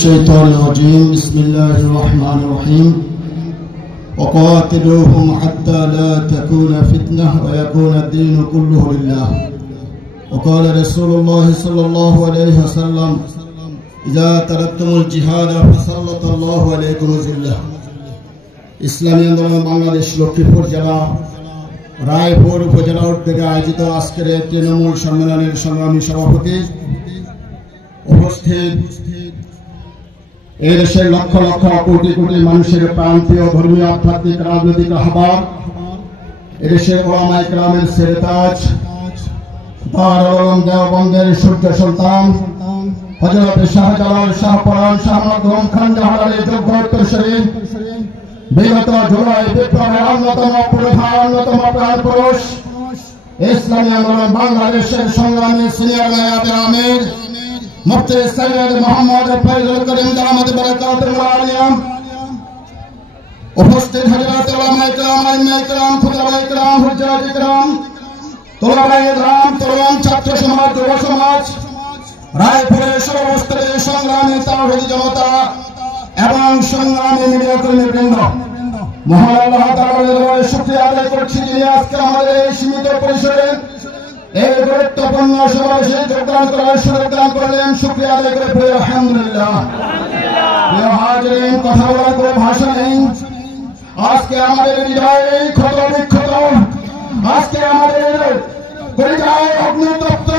الشيطان الرجيم بسم الله الرحمن الرحيم وقاتلوهم حتى لا تكون فتنة ويكون الدين كله لله وقال رسول الله صلى الله عليه وسلم إذا تركتم الجهاد فسلط الله عليكم ذله ইসলামী আন্দোলন বাংলাদেশ লক্ষ্মীপুর জেলা রায়পুর উপজেলা উদ্যোগে আয়োজিত আজকের তৃণমূল সম্মেলনের সংগ্রামী সভাপতি উপস্থিত এই দেশের লক্ষ লক্ষ কোটি কোটি মানুষের প্রান্তীয় ধর্মীয় আধ্যাত্মিক রাজনৈতিক আহ্বান এদেশের ওলামায়ে কেরামের সেরেতাজ দারুল উলুম দেওবন্দের সূর্য সন্তান হযরত শাহজালাল শাহপরান শাহ মাকদুম খান জাহানের যোগ্য উত্তরসূরি বিগত জুলাই বিপ্লবের অন্যতম পুরোধা অন্যতম প্রাণপুরুষ ইসলামী আন্দোলন বাংলাদেশের সংগ্রামী সিনিয়র নায়েবে আমির মুফতি সৈয়দ মোহাম্মদ ফয়জুল করিম দামাত বরকাতুল আলিয়া উপস্থিত হযরত উলামায়ে কেরাম আইম্মায়ে কেরাম ফুকাহায়ে কেরাম হুজ্জাতে কেরাম তোলাবায়ে কেরাম তরুণ ছাত্র সমাজ যুব সমাজ রায়পুরের সর্বস্তরের সংগ্রামী তাওহীদি জনতা এবং সংগ্রামী মিডিয়া কর্মীবৃন্দ মহান আল্লাহ তাআলার দরবারে শুকরিয়া আদায় করছি যিনি আজকে আমাদের এই সীমিত পরিসরে এই গুরুত্বপূর্ণ সমাবেশে যোগদান করার সুযোগ দান করলেন শুকরিয়া আদায় করে পড়ি আলহামদুলিল্লাহ। প্রিয় হাজিরিন, কথা বলার কোনো ভাষা নেই। আজকে আমাদের হৃদয়ে ক্ষত বিক্ষত, আজকে আমাদের হৃদয়ে অগ্নিতপ্ত,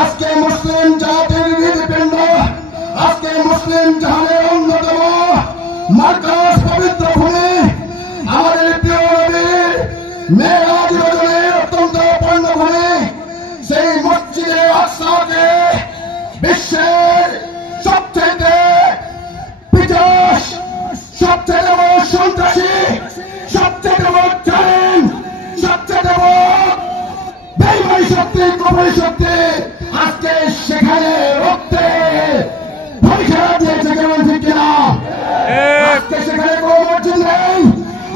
আজকে মুসলিম জাতির হৃদপিণ্ড, আজকে মুসলিম জাহানের অন্যতম মার্কাজ পবিত্র ভূমি আমাদের প্রিয় নবী মেরাজ রজনীর অত্যন্ত পূর্ণভূমি সেই মসজিদে আকসাকে বিশ্বের সবচেয়ে পিটাস, সবচেয়ে বড় সন্ত্রাসী, সবচেয়ে বড় জালেম, সবচেয়ে বড় বেঈমান শক্তি, কুফরি শক্তি আজকে সেখানে রক্তে পরীক্ষা দিয়েছে। কেমন ঠিক কিনা? আজকে সেখানে কোনো মসজিদ নেই,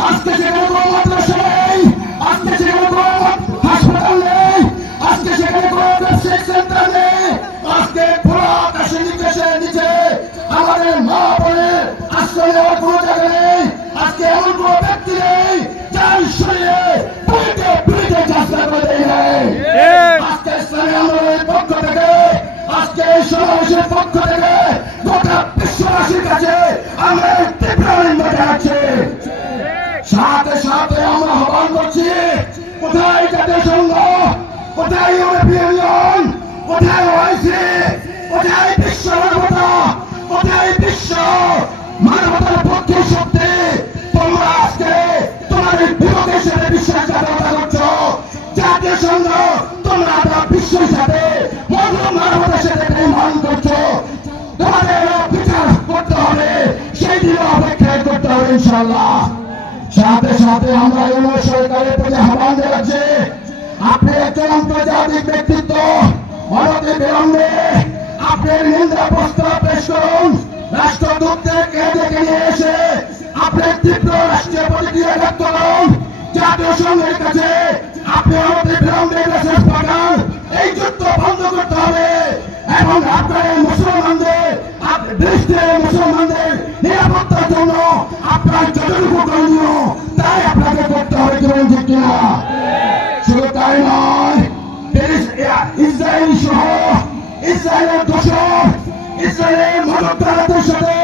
আজকে সেখানে কোনো মাদ্রাসা নেই, আজকে সেখানে কোনো হাসপাতাল নেই, আজকে সেখানে কোনো ব্যবসায়িক সেন্টার নেই, আজকে পুরো আকাশের নিচে আমাদের মা বোনের আশ্রয় নেওয়ার কোনো জায়গা নেই। আজকে এমন কোনো ব্যক্তি নেই যার শরীরে পুলিতে যাত্রা করে দেয় নাই। আজকে ইসলামী আন্দোলনের পক্ষ থেকে, আজকে এই সমাবেশের পক্ষ থেকে গোটা বিশ্ববাসীর কাছে আমরা তীব্র নিন্দা জানাচ্ছি। সাথে সাথে আমরা আহ্বান করছি, কোথায় জাতিসংঘ, কোথায় ইউরোপিয়ান ইউনিয়ন, কোথায় ওআইসি, কোথায় বিশ্ব মানবতা, কোথায় বিশ্ব মানবতার পক্ষে শক্তি? তোমরা আজকে তোমাদের বিবেকের সাথে বিশ্বাসঘাতকতা করছো। জাতিসংঘ তোমরা বিশ্বের সাথে মানবতার সাথে বেঈমান করছো। তোমাদের বিচার করতে হবে, সেই দিন অপেক্ষা করতে হবে ইনশাআল্লাহ। সাথে সাথে আমরা এই সরকারের প্রতি আহ্বান জানাচ্ছি, আপনি একজন আন্তর্জাতিক ব্যক্তিত্ব, ভারতে বিলম্বে আপনার নিন্দা প্রস্তাব পেশ করুন। রাষ্ট্রদূতদেরকে ডেকে নিয়ে এসে আপনি তীব্র রাষ্ট্রীয় প্রতিক্রিয়া ব্যক্ত করুন। জাতীয় সংঘের কাছে আপনি আমাদের বিলম্বে মেসেজ পাঠান। এই যুদ্ধ বন্ধ করতে হবে এবং আপনার মুসলমানদের মুসলমানদের নিরাপত্তার জন্য আপনার যতটুকু করণীয় তাই আপনাকে করতে হবে। কেমন ঠিক কিনা? শুধু তাই নয়, ইসরায়েল সহ ইসরায়েলের দোষর, ইসরায়েলের মদতদারদের সাথে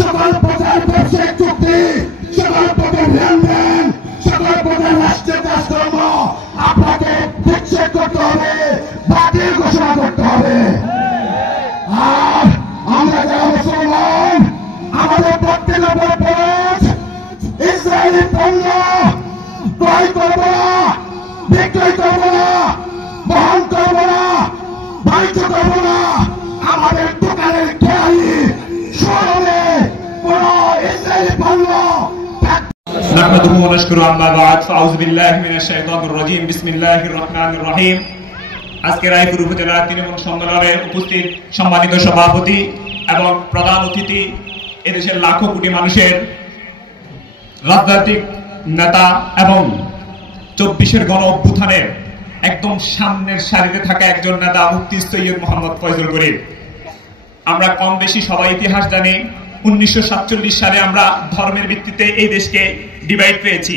সকল প্রকার ব্যবসায়িক চুক্তি, সকল প্রকার লেনদেন, সকল প্রকার রাষ্ট্রের কাজকর্ম আপনাকে বিচ্ছেদ করতে হবে, বাতিল ঘোষণা করতে হবে। আর আমরা যারা মুসলমান, আমাদের প্রত্যেকের উপর ফরজ ইসরায়েলি পণ্য ক্রয় করব না, বিক্রয় করব না, বহন করব না, বাণিজ্য করব না। আমাদের দোকানের খেয়ালি শোরুমে কোন ইসরায়েলি পণ্য نحمده ونشكره أما بعد فأعوذ بالله من الشيطان الرجيم بسم الله الرحمن الرحيم। আজকে রায়পুর উপজেলা তৃণমূল সম্মেলনের উপস্থিত সম্মানিত সভাপতি এবং প্রধান অতিথি, এদেশের লাখো কোটি মানুষের রাজনৈতিক নেতা এবং 24-এর গণ অভ্যুত্থানের একদম সামনের সারিতে থাকা একজন নেতা মুফতি সৈয়দ মোহাম্মদ ফয়জুল করিম, আমরা কম বেশি সবাই ইতিহাস জানি। 1947 সালে আমরা ধর্মের ভিত্তিতে এই দেশকে ডিভাইড পেয়েছি।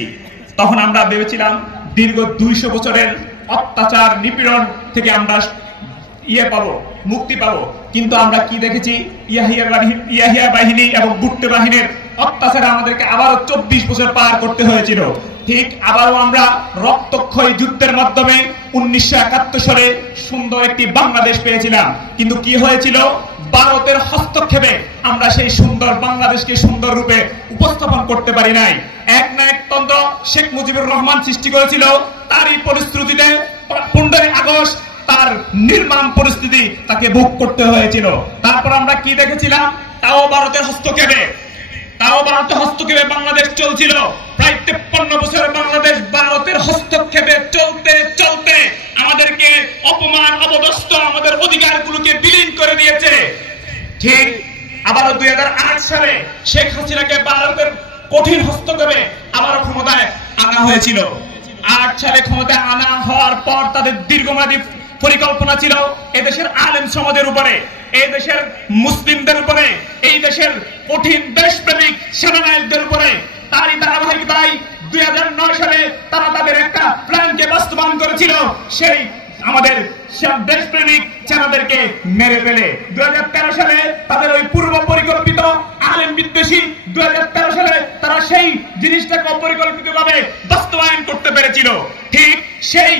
তখন আমরা ভেবেছিলাম দীর্ঘ 200 বছরের অত্যাচার নিপীড়ন থেকে আমরা মুক্তি পাবো, কিন্তু আমরা কি দেখেছি? ইয়াহিয়া বাহিনী এবং ভুট্টো বাহিনীর অত্যাচারে আমাদেরকে আবারও 24 বছর পার করতে হয়েছিল। ঠিক আবারও আমরা রক্তক্ষয়ী যুদ্ধের মাধ্যমে 1971 সালে সুন্দর একটি বাংলাদেশ পেয়েছিলাম, কিন্তু কি হয়েছিল? ভারতের হস্তক্ষেপে আমরা সেই সুন্দর বাংলাদেশকে সুন্দর রূপে উপস্থাপন করতে পারি নাই। এক না এক তন্ত্র শেখ মুজিবুর রহমান সৃষ্টি করেছিল, তারই পরিস্থিতিতে 15 আগস্ট তার নির্মম পরিস্থিতি তাকে ভোগ করতে হয়েছিল। তারপর আমরা কি দেখেছিলাম? তাও ভারতের হস্তক্ষেপে বাংলাদেশ চলছিল। প্রায় 53 বছর বাংলাদেশ ভারতের হস্তক্ষেপে চলতে চলতে আমাদেরকে অপমান অপদস্থ, আমাদের অধিকারগুলোকে বিলীন করে দিয়েছে। ঠিক আবারও 2008 সালে শেখ হাসিনাকে ভারতের কঠিন হস্তক্ষেপে আবারও ক্ষমতায় আনা হয়েছিল। 8 সালে ক্ষমতায় আনা হওয়ার পর তাদের দীর্ঘমেয়াদী পরিকল্পনা ছিল এদেশের আলেম সমাজের উপরে, এই দেশের মুসলিমদের উপরে, এই দেশের কঠিন দেশপ্রেমিক সেনানায়কদের উপরে। তারই ধারাবাহিকতায় 2009 সালে তারা তাদের একটা প্ল্যানকে বাস্তবায়ন করেছিল, সেই আমাদের দেশপ্রেমিক সেনাদেরকে মেরে ফেলে। 2013 সালে তাদের ওই পূর্ব পরিকল্পিত আলেম বিদ্বেষী 2013 সালে তারা সেই জিনিসটাকে অপরিকল্পিতভাবে বাস্তবায়ন করতে পেরেছিল। ঠিক সেই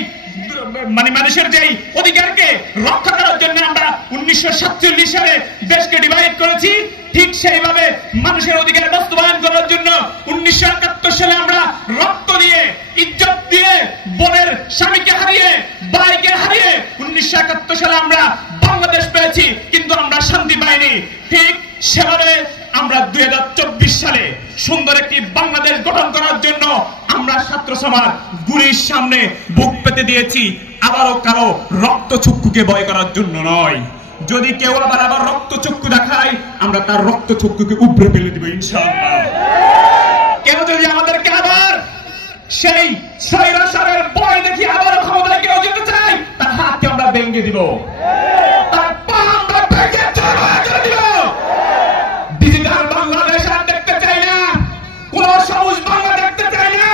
মানুষের যেই অধিকারকে রক্ষা করার জন্য আমরা 1947 সালে দেশকে ডিভাইড করেছি, ঠিক সেইভাবে মানুষের অধিকার বাস্তবায়ন করার জন্য 1971 সালে আমরা রক্ত দিয়ে, ইজ্জত দিয়ে, বোনের স্বামীকে হারিয়ে, ভাইকে হারিয়ে 1971 সালে আমরা বাংলাদেশ পেয়েছি, কিন্তু আমরা শান্তি পাইনি। ঠিক সেভাবে আমরা 2024 সালে সুন্দর একটি বাংলাদেশ গঠন করার জন্য আমরা ছাত্র সমাজ গুলির সামনে বুক পেতে দিয়েছি, আবারও কারো রক্ত চক্ষুকে ভয় করার জন্য নয়। যদি কেউ আবার রক্ত চক্ষু দেখায়, আমরা তার রক্ত চক্ষুকে উপড়ে ফেলে দিব ইনশাআল্লাহ। কেউ যদি আমাদেরকে আবার সেই স্বৈরাচারের ভয় দেখি আবার ক্ষমতায় কেউ যেতে চায়, তার হাতকে আমরা ভেঙে দিব, তার পা আমরা ভেঙে চড়া করে দিব। ডিজিটাল বাংলাদেশ আর দেখতে চাই না, কোন সবুজ বাংলা দেখতে চাই না,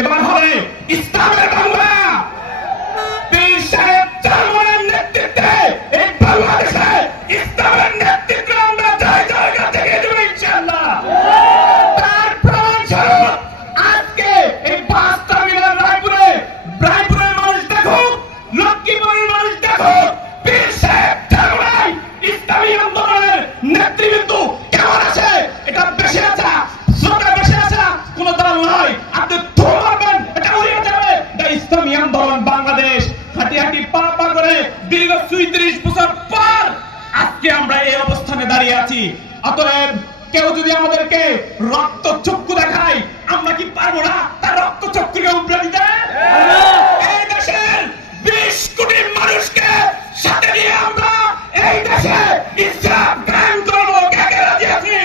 এবার হবে ইসলামের বাংলা। পীর সাহেব জামানের নেতৃত্বে এই বাংলাদেশে ইসলামের নেতৃত্বে আমরা জয় জয়কার দেখে দেব ইনশাআল্লাহ। তার প্রমাণস্বরূপ আজকে এই 5 টার্মিনাল রায়পুরের মানুষ দেখুক, লক্ষ্মীপুরের মানুষ দেখুক, পীর সাহেব জামানের ইসলামী আন্দোলনের নেতৃবৃন্দ কেমন আছে। এটা বেশি আছে, শ্রদ্ধা বেশি আছে, কোন দল নয়। আপনি ধরবেন, এটা উড়িয়ে যাবে। এটা ইসলামী আন্দোলন বাংলাদেশ হাঁটি হাঁটি পা পা করে দীর্ঘ 34 বছর পর আজকে আমরা এই অবস্থানে দাঁড়িয়ে আছি। অতএব কেউ যদি আমাদেরকে রক্ত চক্ষু দেখায়, আমরা কি পারবো না তার রক্ত চক্ষুকে উপড়ে দিতে? এই দেশের 20 কোটি মানুষকে সাথে নিয়ে আমরা এই দেশে ইসলাম কায়েম করবো। কে কে রাজি আছি?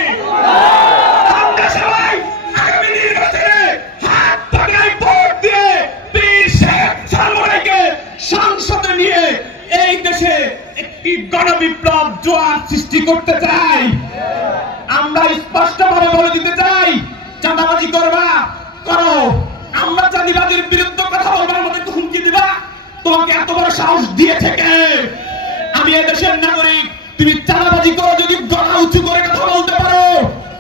আমরা সবাই আগামী নির্বাচনে হাত পাকায় ভোট দিয়ে পীর শেখ জামানকে সংসদে নিয়ে এই দেশে একটি গণবিপ্লব জোয়ার সৃষ্টি করতে চাই। আমরা স্পষ্টভাবে বলে দিতে চাই, চাঁদাবাজি করবা করো, আমরা চাঁদাবাজির বিরুদ্ধে কথা বলবো, আমাদেরকে হুমকি দিবা। তোমাকে এত বড় সাহস দিয়েছে কে? আমি এই দেশের নাগরিক, তুমি চাঁদাবাজি করো যদি গলা উঁচু করে কথা বলতে পারো,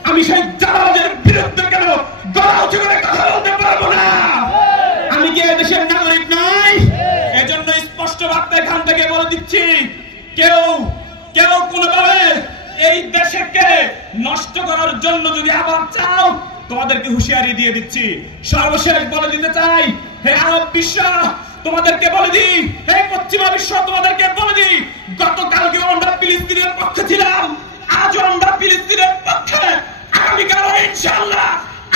আমি সেই চাঁদাবাজের বিরুদ্ধে কেন গলা উঁচু করে কথা বলতে পারবো না? আমি কি এই দেশের নাগরিক নই? এজন্য স্পষ্ট বার্তা এখান থেকে বলে দিচ্ছি, কেউ কোনোভাবে এই দেশকে নষ্ট করার জন্য যদি আবার চাও, তোমাদেরকে হুঁশিয়ারি দিয়ে দিচ্ছি। সর্বশেষ বলে দিতে চাই, হে আরব বিশ্ব তোমাদেরকে বলে দিই, হে পশ্চিমা বিশ্ব তোমাদেরকে বলে দিই, গতকালকে আমরা ফিলিস্তিনের পক্ষে ছিলাম, আজও আমরা ফিলিস্তিনের পক্ষে, আগামীকাল ইনশাআল্লাহ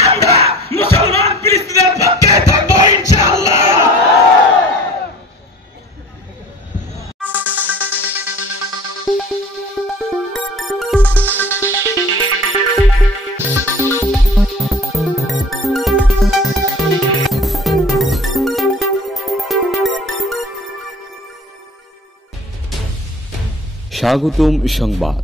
আমরা মুসলমান ফিলিস্তিনের পক্ষে থাকবো ইনশাআল্লাহ। স্বাগতম সংবাদ।